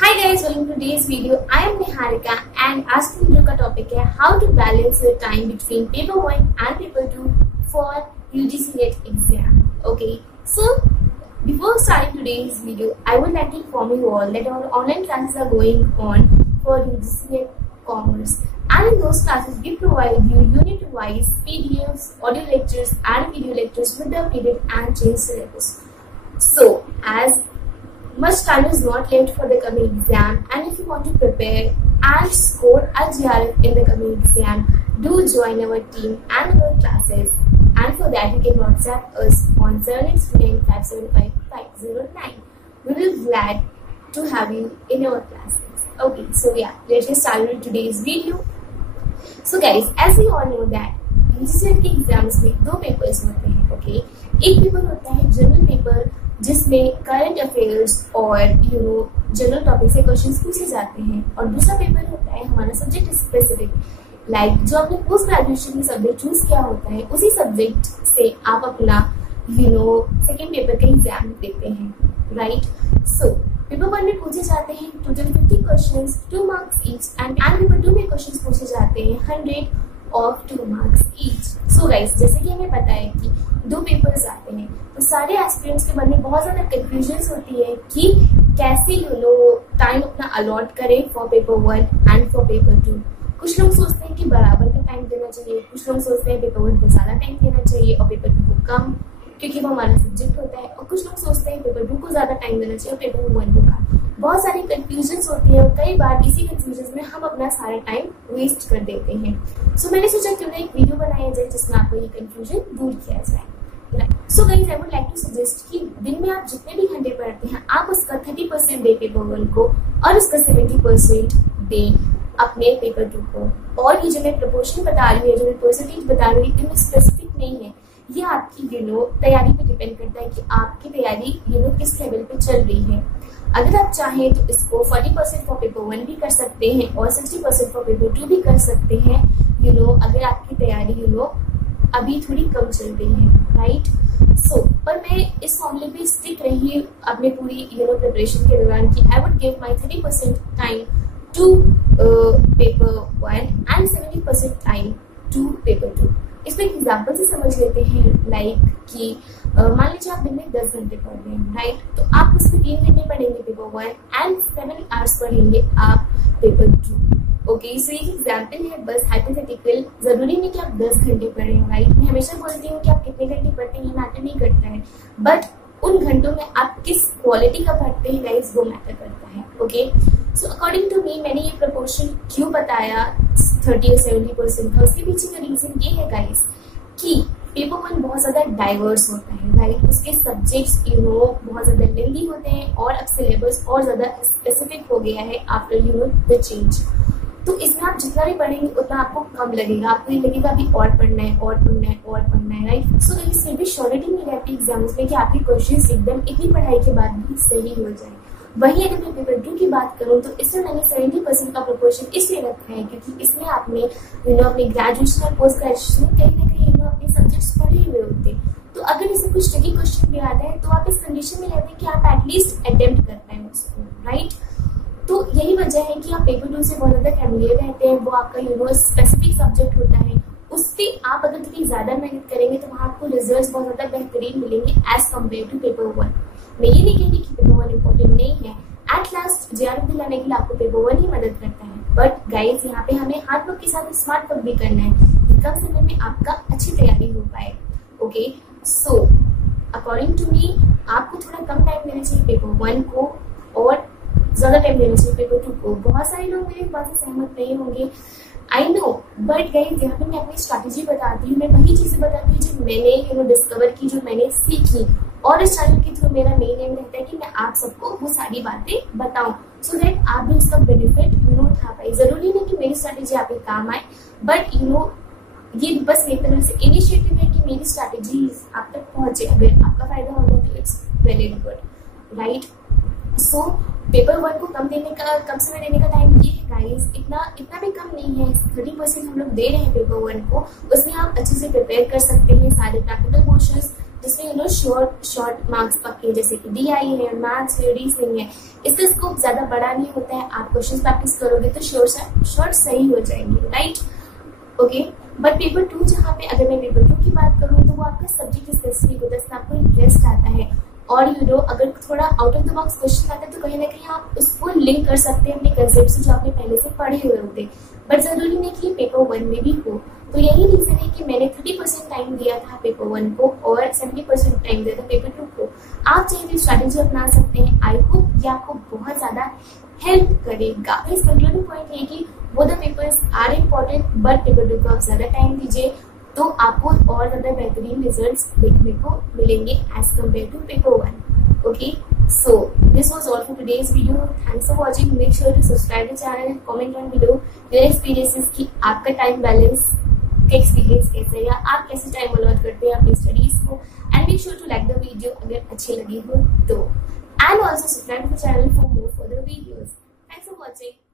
Hi guys, welcome to today's video. I am Niharika and आज की video का topic है How to balance your time between paper 1 and paper 2 for UGC NET exam. Okay, so before starting today's video, I would like to inform you all that our online classes are going on for UGC NET Commerce. And in those classes, we provide you unit-wise PDFs, audio lectures and video lectures with the updated and changed syllabus. So, as much time is not left for the coming exam, and if you want to prepare and score a GRF in the coming exam, do join our team and our classes. And for that, you can WhatsApp us on 7895755509. We will be glad to have you in our classes. Okay, so yeah, let's get started with today's video. So guys, as we all know that UGC के exams में दो papers होते हैं. Okay, एक paper होता है general paper जिसमें current affairs और जनरल टॉपिक से क्वेश्चंस पूछे जाते हैं, और दूसरा पेपर होता है हमारा सब्जेक्ट स्पेसिफिक, लाइक जो आपने पोस्ट ग्रेजुएशन में सब्जेक्ट चूज किया होता है उसी सब्जेक्ट से आप अपना सेकेंड पेपर का एग्जाम देते हैं. राइट, सो पेपर 1 में पूछे जाते हैं total 50 questions, 2 marks each, and paper 2 में क्वेश्चंस पूछे जाते हैं 100 of 2 marks each. So guys, जैसे कि हमें पता है कि दो पेपर्स आते हैं, तो सारे एस्पिरेंट्स के मन में बहुत ज्यादा कंफ्यूजन होती है कि कैसे टाइम अपना अलॉट करें for paper 1 and for paper 2. कुछ लोग सोचते हैं कि बराबर का टाइम देना चाहिए, कुछ लोग सोचते हैं पेपर 1 को ज्यादा टाइम देना चाहिए और पेपर 2 को कम, क्योंकि वो हमारा सब्जेक्ट होता है, और कुछ लोग सोचते हैं पेपर 2 को ज्यादा टाइम देना चाहिए और पेपर 1 को कम. बहुत सारी कंफ्यूजन होती है और कई बार इसी कंफ्यूजन में हम अपना सारा टाइम वेस्ट कर देते हैं. सो मैंने सोचा क्यों ना एक वीडियो बनाया जाए जिसमें आपको ये कंफ्यूजन दूर किया जाए. So guys, I would like to suggest कि दिन में आप जितने भी घंटे पढ़ते हैं आप उसका 30% दे पेपर 1 को और उसका 70% दे अपने पेपर 2 को. और ये जो मैं प्रपोर्शन बता रही हूँ, जो मैं परसेंटेज बता रही हूँ, इतनी स्पेसिफिक नहीं है. ये आपकी तैयारी पे डिपेंड करता है कि आपकी तैयारी किस लेवल पे चल रही है. अगर आप चाहें तो इसको 40% फॉर पेपर 1 भी कर सकते हैं और 60% फॉर पेपर 2 भी कर सकते हैं. अगर आपकी तैयारी अभी थोड़ी कम चल रही है. राइट, सो पर मैं इस मामले पे स्टिक रही अपने पूरी प्रिपरेशन के दौरान कि I would give my 30% time to paper 1 and 70% time to paper 2. इसमें एक एग्जाम्पल से समझ लेते हैं, लाइक कि मान लीजिए आप दिन में 10 घंटे पढ़ रहे हैं. राइट, तो आप उसमें 3 घंटे पढ़ेंगे पेपर 1 एंड 7 आवर्स पढ़ेंगे आप पेपर 2. ओके, सो ये एग्जाम्पल है, बस हाइपोथेटिकल. जरूरी नहीं कि आप 10 घंटे पढ़ें. राइट, मैं हमेशा बोलती हूँ कि आप कितने घंटे पढ़ते हैं ये मैटर नहीं करता है, बट उन घंटों में आप किस क्वालिटी का पढ़ते हैं गाइस, वो मैटर करता है. Okay, so according to me, मैंने ये प्रपोर्शन क्यों बताया 30 और 70% का, उसके पीछे का रीजन ये है गाइस कि पेपर 1 बहुत ज्यादा डाइवर्स होता है. राइट, उसके सब्जेक्ट्स बहुत ज्यादा लेंथी होते हैं और अब सिलेबस और ज्यादा स्पेसिफिक हो गया है आफ्टर द चेंज. तो इसमें आप जितना भी पढ़ेंगे उतना आपको कम लगेगा, आपको ये लगेगा अभी और पढ़ना है और पढ़ना है और पढ़ना है. राइट, सो गाइस, फिर भी श्योरिटी नहीं रहती एग्जाम्स में कि आपके क्वेश्चंस एकदम इतनी पढ़ाई के बाद भी सही हो जाए. वही अगर मैं पेपर 2 की बात करूं तो इसमें मैंने 70% का प्रोपोर्शन इसलिए रखा है क्योंकि इसमें आपने अपने ग्रेजुएशन और पोस्ट ग्रेजुएशन में कहीं ना कहीं अपने सब्जेक्ट्स पढ़े हुए होते. तो अगर इसे कुछ ट्रिकी क्वेश्चन भी आता है तो आप इस कंडीशन में रहते हैं कि आप एटलीस्ट अटेम्प्ट कर पाए उसको. राइट, तो यही वजह है कि आप पेपर 2 से बहुत ज्यादा फैमिलियर रहते हैं. वो आपका स्पेसिफिक सब्जेक्ट होता है, उस पर आप अगर थोड़ी ज्यादा मेहनत करेंगे तो वहाँ आपको रिजल्ट्स बहुत ज्यादा बेहतरीन मिलेंगे एज कम्पेयर टू पेपर 1. मैं ये नहीं कहती कि पेपर 1 इम्पोर्टेंट नहीं है. एट लास्ट जीआरएफ दिलाने के लिए आपको पेपर 1 ही मदद करता है, बट गाइस यहाँ पे हमें हार्ड वर्क के साथ स्मार्ट वर्क भी करना है कि कम समय में आपका अच्छी तैयारी हो पाए. Okay, so according to me आपको थोड़ा कम टाइम देना चाहिए पेपर 1 को और ज्यादा टाइम देना चाहिए पेपर 2 को. बहुत सारे लोग मेरी बात से सहमत नहीं होंगे, आई नो, बट गाइस यहाँ पे मैं अपनी स्ट्रैटेजी बताती हूँ. मैं वही चीजें बताती हूँ जो मैंने डिस्कवर की, जो मैंने सीखी, और इस चैनल के थ्रू मेरा मेन एम रहता है कि मैं आप सबको वो सारी बातें बताऊं सो दैट आप भी उसका बेनिफिट उठा पाए. जरूरी नहीं कि मेरी स्ट्रैटेजी आपके काम आए, बट ये बस एक तरह से इनिशिएटिव है कि मेरी स्ट्रैटेजी आप तक पहुंचे. अगर आपका फायदा होगा तो it's very good. Right, so paper 1 को कम समय देने का टाइम ये है गाइस, इतना भी कम नहीं है. 30% हम लोग दे रहे हैं पेपर 1 को, उसमें आप अच्छे से प्रिपेयर कर सकते हैं सारे प्रैक्टिकल क्वेश्चंस जिसमें शॉर्ट मार्क्स पक्के, जैसे कि DI है, मैथ्स है, रीजनिंग है, इसका स्कोप ज्यादा बड़ा नहीं होता है। आप क्वेश्चन प्रैक्टिस करोगे तो शॉर्ट सही हो जाएंगे, राइट। ओके, बट पेपर 2 जहाँ पे, अगर मैं पेपर 2 की बात करूँ तो वो आपका सब्जेक्ट स्पेसिफिक होता है, इसमें आपको इंटरेस्ट आता है। और अगर थोड़ा out of the box question आता है तो कहीं ना कहीं आप उसको लिंक कर सकते हैं अपने कंसेप्ट से जो आपने पहले से पढ़े हुए होते, बट जरूरी नहीं कि पेपर 1 में भी हो। तो यही रीजन है कि मैंने 30% टाइम दिया था पेपर 1 को और 70% टाइम दिया था पेपर 2 को। आप चाहे तो स्ट्रैटेजी अपना सकते हैं। आई होप ये आपको बहुत ज्यादा हेल्प करेगा। इस कंक्लूडिंग पॉइंट है कि वो the papers are important, but paper 2 को आप ज्यादा टाइम दीजिए तो आपको और ज्यादा बेहतरीन रिजल्ट्स देखने को मिलेंगे as compare to paper 1। Okay, so this was all for today's video. Thanks for watching. Make sure to subscribe the channel and comment down below your experiences कि आपका टाइम बैलेंस का एक्सपीरियंस कैसे है या आप कैसे टाइम अलॉट करते हैं अपनी स्टडीज को। And make sure to like the video अगर अच्छी लगी हो तो, and also subscribe to the channel for more further videos. Thanks for watching.